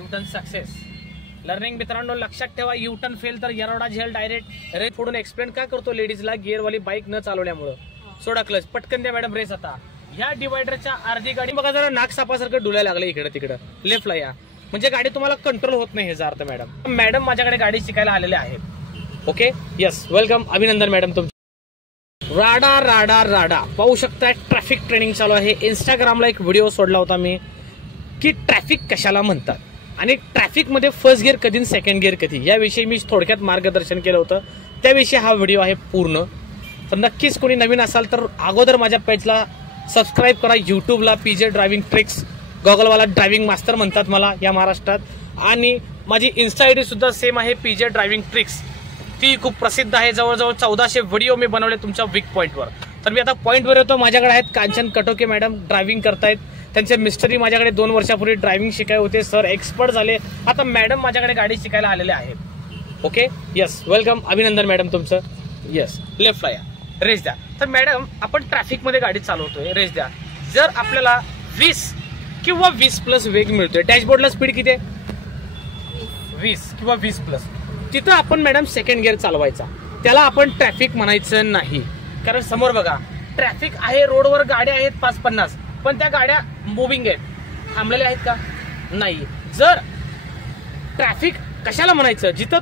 U-turn success. Learning मित्रांनो लक्षात ठेवा, युटर्न फेल तर येरवडा झेल डायरेक्ट रेस फोडून. एक्सप्लेन का करतो लेडीजला, गिअरवाली बाईक न चालवल्यामुळे. सोडा क्लच, पटकन द्या मॅडम रेस. आता ह्या डिवायडरच्या अर्धी गाडी बघा, जरा नाक सापासारखं डुलायला लागलं इकडे तिकडं. लेफ्टला या, म्हणजे गाडी तुम्हाला कंट्रोल होत नाही. ह्याचा अर्थ मॅडम माझ्याकडे गाडी शिकायला आलेले आहेत. ओके, यस, वेलकम, अभिनंदन मॅडम तुमचं. राडा राडा राडा पाहू शकता, ट्रॅफिक ट्रेनिंग चालू आहे. इंस्टाग्रामला एक व्हिडिओ सोडला होता मी की ट्रॅफिक कशाला म्हणतात आणि ट्रॅफिक मध्ये फर्स्ट गिअर कधी सेकंड गिअर कधी, याविषयी मी थोडक्यात मार्गदर्शन केलं होतं. त्याविषयी हा व्हिडिओ आहे पूर्ण. तर नक्कीच कोणी नवीन असाल तर अगोदर माझ्या पेजला सबस्क्राईब करा. युट्यूबला पीजे ड्रायव्हिंग ट्रिक्स, गॉगलवाला ड्रायव्हिंग मास्टर म्हणतात मला या महाराष्ट्रात. आणि माझी इन्स्टा आयडी सुद्धा सेम आहे, पीजे ड्रायव्हिंग ट्रिक्स. ती खूप प्रसिद्ध आहे. जवळजवळ 1400 व्हिडिओ मी बनवले तुमच्या वीक पॉईंटवर. तर मी आता पॉईंटवर येतो. माझ्याकडे आहेत कांचन कटोके मॅडम, ड्रायव्हिंग करतायत. त्यांचे मिस्टरी माझ्याकडे 2 वर्षापूर्वी ड्रायव्हिंग शिकाय होते. सर एक्सपर्ट झाले, आता मॅडम माझ्याकडे गाडी शिकायला आलेले आहेत. ओके, यस, वेलकम, अभिनंदन मॅडम तुमचं. यस, लेफ्टला या, रेस द्या. तर मॅडम आपण ट्रॅफिक मध्ये गाडी चालवतोय, रेस द्या. जर आपल्याला 20 किंवा 20+ वेग मिळतोय, डॅशबोर्डला स्पीड किती आहे, 20 किंवा 20+, तिथं आपण मॅडम सेकंड गिअर चालवायचा. त्याला आपण ट्रॅफिक म्हणायचं नाही. कारण समोर बघा ट्रॅफिक आहे, रोडवर गाड्या आहेत 5-50, पण त्या गाड्या मुव्हिंग आहेत, थांबलेल्या आहेत का, नाही. जर ट्रॅफिक कशाला म्हणायचं, जिथं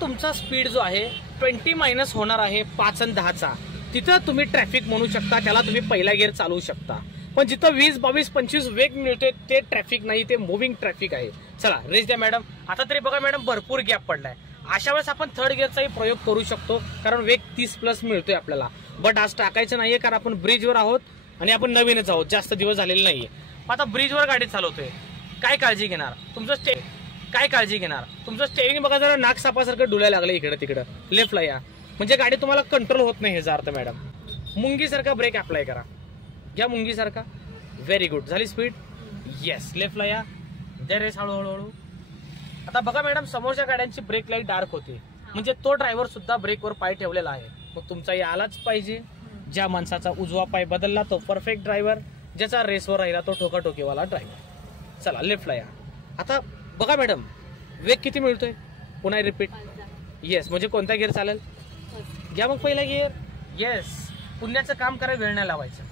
तुमचा स्पीड जो आहे 20- होणार आहे 5 आणि 10चा, तिथं तुम्ही ट्रॅफिक म्हणू शकता. त्याला तुम्ही पहिला गिअर चालवू शकता. पण जिथं 20, 22, 25 वेग मिळतोय ते ट्रॅफिक नाही, ते मुव्हिंग ट्रॅफिक आहे. चला रेस द्या मॅडम. आता तरी बघा मॅडम भरपूर गॅप पडलाय. अशा वेळेस आपण थर्ड गिअरचाही प्रयोग करू शकतो, कारण वेग 30+ मिळतोय आपल्याला. बट आज टाकायचं नाहीये, कारण आपण ब्रिजवर आहोत आणि आपण नवीनच आहोत, जास्त दिवस झालेले नाहीये. आता ब्रिजवर गाडी चालवतोय, काय काळजी घेणार तुमचं स्टेअरिंग बघा, जरा नाक सापासारखं डुलायला लागलं इकडे तिकडं. लेफ्टला या, म्हणजे गाडी तुम्हाला कंट्रोल होत नाही. ह्याचा अर्थ मॅडम मुंगीसारखा ब्रेक अप्लाय करा, घ्या मुंगीसारखा. व्हेरी गुड, झाली स्पीड. येस, लेफ्टला या, द्या रेस हळूहळू. आता बघा मॅडम समोरच्या गाड्यांची ब्रेक लाईट डार्क होते, म्हणजे तो ड्रायव्हर सुद्धा ब्रेकवर पाय ठेवलेला आहे. मग तुमचाही आलाच पाहिजे. ज्या माणसाचा उजवा पाय बदलला तो परफेक्ट ड्रायव्हर, ज्याचा रेसवर राहिला तो ठोकाठोकीवाला ड्रायव्हर. चला लेफ्टला या. आता बघा मॅडम वेग किती मिळतोय, पुन्हा रिपीट. येस, म्हणजे कोणता गिअर चालेल, घ्या मग पहिला गिअर. येस, पुण्याचं काम करा, वेळ नाही लावायचं.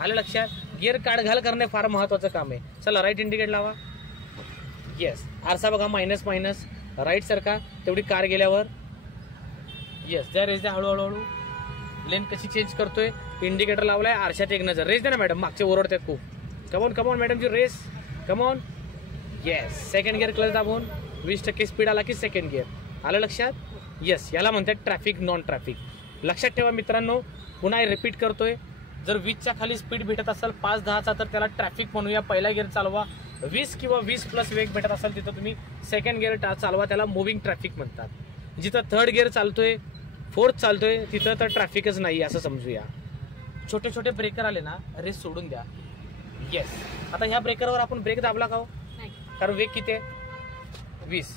आलं लक्षात, गिअर काढ घाल करणे फार महत्वाचं काम आहे. चला राईट इंडिकेट लावा. येस, आरसा बघा मायनस राईट सारखा, तेवढी कार गेल्यावर. येस, द्या रेस द्या हळूहळू. लेन कशी चेंज करतोय, इंडिकेटर लावलाय, आरशात एक नजर. रेस द्या ना मॅडम, मागचे ओरडतात खूप. कमॉन मॅडमची race, come on. Yes, second gear clutch दाबून 20% स्पीड आला की सेकंड गिअर. आलं लक्षात. येस, याला म्हणतात ट्रॅफिक नॉन ट्रॅफिक. लक्षात ठेवा मित्रांनो, पुन्हा रिपीट करतोय. जर 20च्या खाली स्पीड भेटत असेल 5-10चा, तर त्याला ट्रॅफिक म्हणूया, पहिला गिअर चालवा. 20 किंवा 20+ वेग भेटत असेल तिथं तुम्ही सेकंड गिअर चालवा, त्याला मुव्हिंग ट्रॅफिक म्हणतात. जिथं थर्ड गिअर चालतोय, फोर्थ चालतोय, तिथं तर ट्रॅफिकच नाही असं समजूया. छोटे ब्रेकर आले ना, रेस सोडून द्या. येस, आता ह्या ब्रेकरवर आपण ब्रेक दाबला का हो, कारण वेग किती आहे 20.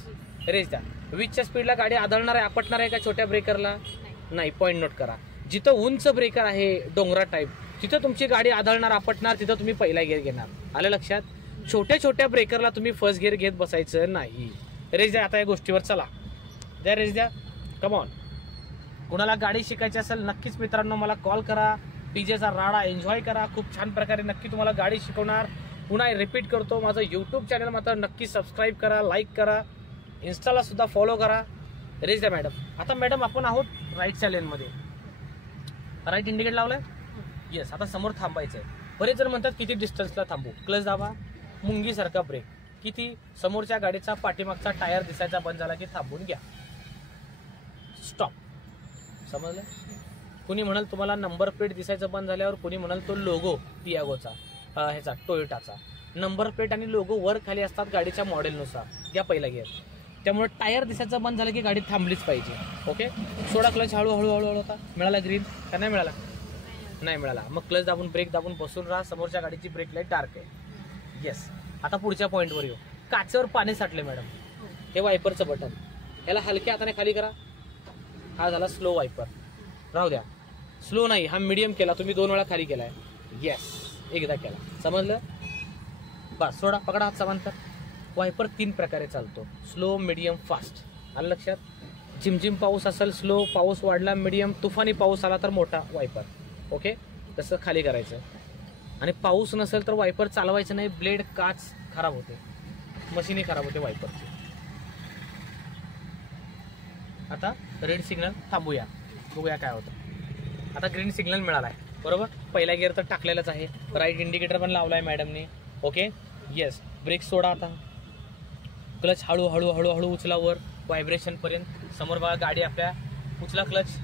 रेस द्या. 20च्या स्पीडला गाडी आदळणार आहे, आपटणार आहे का छोट्या ब्रेकरला, नाही. पॉईंट नोट करा. जिथं उंच ब्रेकर आहे डोंगरा टाईप, तिथं तुमची गाडी आदळणार आपटणार, तिथं तुम्ही पहिला गिअर घेणार. आलं लक्षात. छोट्या ब्रेकरला तुम्ही फर्स्ट गिअर घेत बसायचं नाही. रेस द्या आता या गोष्टीवर. चला द्या रेस द्या, कमॉन. कुणाला गाडी शिकायची असेल नक्कीच मित्रांनो मला कॉल करा. पीजेचा राडा एन्जॉय करा, खूप छान प्रकारे नक्की तुम्हाला गाडी शिकवणार. पुन्हा रिपीट करतो, माझं यूट्यूब चॅनल मात्र नक्की सबस्क्राईब करा, लाईक करा, इन्स्टाला सुद्धा फॉलो करा. रेस द्या मॅडम. आता मॅडम आपण आहोत राईटच्या लेनमध्ये, राईट इंडिकेट लावलाय. येस, आता समोर थांबायचंय. बरेच जण म्हणतात किती डिस्टन्सला थांबू, क्लच दाबा, मुंगीसारखा ब्रेक. किती, समोरच्या गाडीचा पाठीमागचा टायर दिसायचा बंद झाला की थांबून घ्या, स्टॉप. समजलं. कुणी म्हणाल तुम्हाला नंबर प्लेट दिसायचं बंद झाल्यावर, कुणी म्हणाल तो लोगो टियागोचा, ह्याचा टोयोटाचा नंबर प्लेट आणि लोगो वर खाली असतात गाडीच्या मॉडेलनुसार. घ्या पहिला गिअर. त्यामुळे टायर दिसायचं बंद झालं की गाडी थांबलीच पाहिजे. ओके, सोडा क्लच हळूहळू होता. मिळाला ग्रीन का नाही मिळाला, नाही मिळाला. मग क्लच दाबून ब्रेक दाबून बसून राहा. समोरच्या गाडीची ब्रेक लाईट डार्क आहे. येस, आता पुढच्या पॉईंटवर येऊ. काचेवर पाणी साठले मॅडम, हे वायपरचं बटन, याला हलक्या हाताने खाली करा. हा झाला स्लो वायपर, राहू द्या. स्लो नाही, हा मीडियम केला तुम्ही, 2 वेळा खाली केलाय. येस, एकदा केला, समजलं. बस सोडा, पकडा हात समांतर. वायपर 3 प्रकारे चालतो, स्लो, मीडियम, फास्ट. आलं लक्षात? झिमझिम पाऊस असेल स्लो, पाऊस वाढला मीडियम, तुफानी पाऊस आला तर मोठा वायपर. ओके, तसं खाली करायचं. आणि पाऊस नसेल तर वायपर चालवायचं नाही, ब्लेड काच खराब होते, मशीनही खराब होते वायपरची. आता रेड सिग्नल थांबूया, बघूया काय होतं. आता ग्रीन सिग्नल मिळालाय बरोबर. पहिला गिअर तर टाकलेलाच आहे, राईट इंडिकेटर पण लावलाय मॅडमने. ओके येस, ब्रेक सोडा. आता क्लच हळू हळू हळू हळू उचला वर व्हायब्रेशन पर्यंत. समोर बघा गाडी आपल्या, उचला क्लच.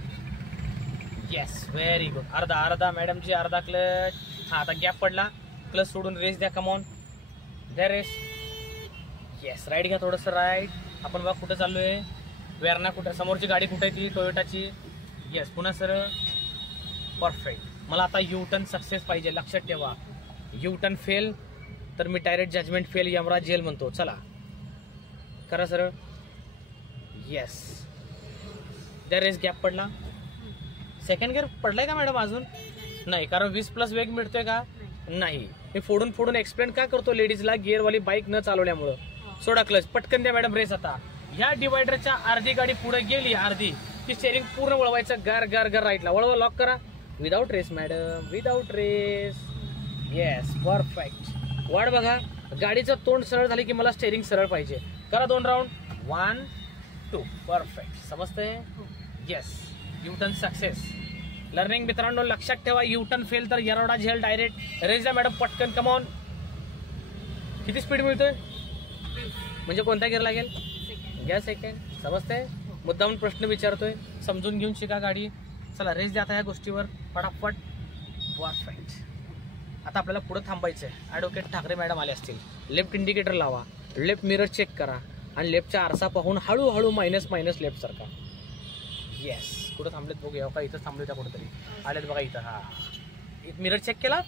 Yes very good. अर्धा मॅडमची, अर्धा क्लच. हा आता गॅप पडला, क्लच सोडून रेस द्या. कमॉन द्या रेस. येस राईट घ्या थोडंसं राईट. आपण बघा कुठं चाललोय, वेरणा कुठं, समोरची गाडी कुठे आहे ती टोयोटाची. येस पुन्हा सरळ, परफेक्ट. मला आता यू टर्न सक्सेस पाहिजे, लक्षात ठेवा. यू टर्न फेल तर मी direct judgement fail, Yamraj jail म्हणतो. चला करा सरळ. येस द्या रेस. गॅप पडला, सेकंड गिअर पडलाय का मॅडम? अजून नाही, कारण 20+ वेग मिळतोय का? नाही. मी फोडून एक्सप्लेन का करतो लेडीजला, गिअरवाली बाईक न चालवल्यामुळं. सोडा क्लच, पटकन द्या मॅडम रेस. आता ह्या डिवायडरच्या अर्धी गाडी पुढे गेली, अर्धी ती स्टेरिंग पूर्ण वळवायचं, गार गार गार राईटला वळवा, लॉक करा. Without race madam, without race. Yes perfect. वाढ बघा, गाडीचं तोंड सरळ झाले की मला स्टेरिंग सरळ पाहिजे. करा 2 राऊंड, 1 2. परफेक्ट. समजतंय? Yes U turn success. Learning मित्रांनो लक्षात ठेवा, यू टर्न फेल तर येरवडा झेल डायरेक्ट. रेस द्या मॅडम पटकन. कमॉन. किती स्पीड मिळतोय म्हणजे कोणता गिअर लागेल? घ्या सेकंड. समजतंय? मुद्दामून प्रश्न विचारतोय, समजून घेऊन शिका गाडी. चला रेस द्या आता ह्या गोष्टीवर पटापट. परफेक्ट. आता आपल्याला पुढे थांबायचंय. ॲडव्होकेट ठाकरे मॅडम आले असतील. लेफ्ट इंडिकेटर लावा, लेफ्ट मिरर चेक करा आणि लेफ्टचा आरसा पाहून हळूहळू मायनस लेफ्ट सारखा. येस कुठं थांबलेत बघूया का? इथं थांबले त्या कुठेतरी आलेत बघा इथं. हा मिरर चेक केला.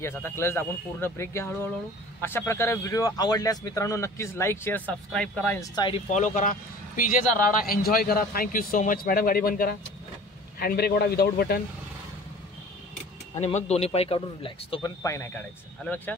येस आता क्लच दाबून पूर्ण ब्रेक घ्या हळूहळू. अशा प्रकारे व्हिडिओ आवडल्यास मित्रांनो नक्कीच लाईक शेअर सबस्क्राईब करा, इन्स्टा आयडी फॉलो करा, पीजेचा राडा एन्जॉय करा. Thank you so much. मॅडम गाडी बंद करा, हँडब्रेक ओढा विदाऊट बटन आणि मग दोन्ही पाय काढून रिलॅक्स. तोपर्यंत पाय नाही काढायचं. आलं लक्षात?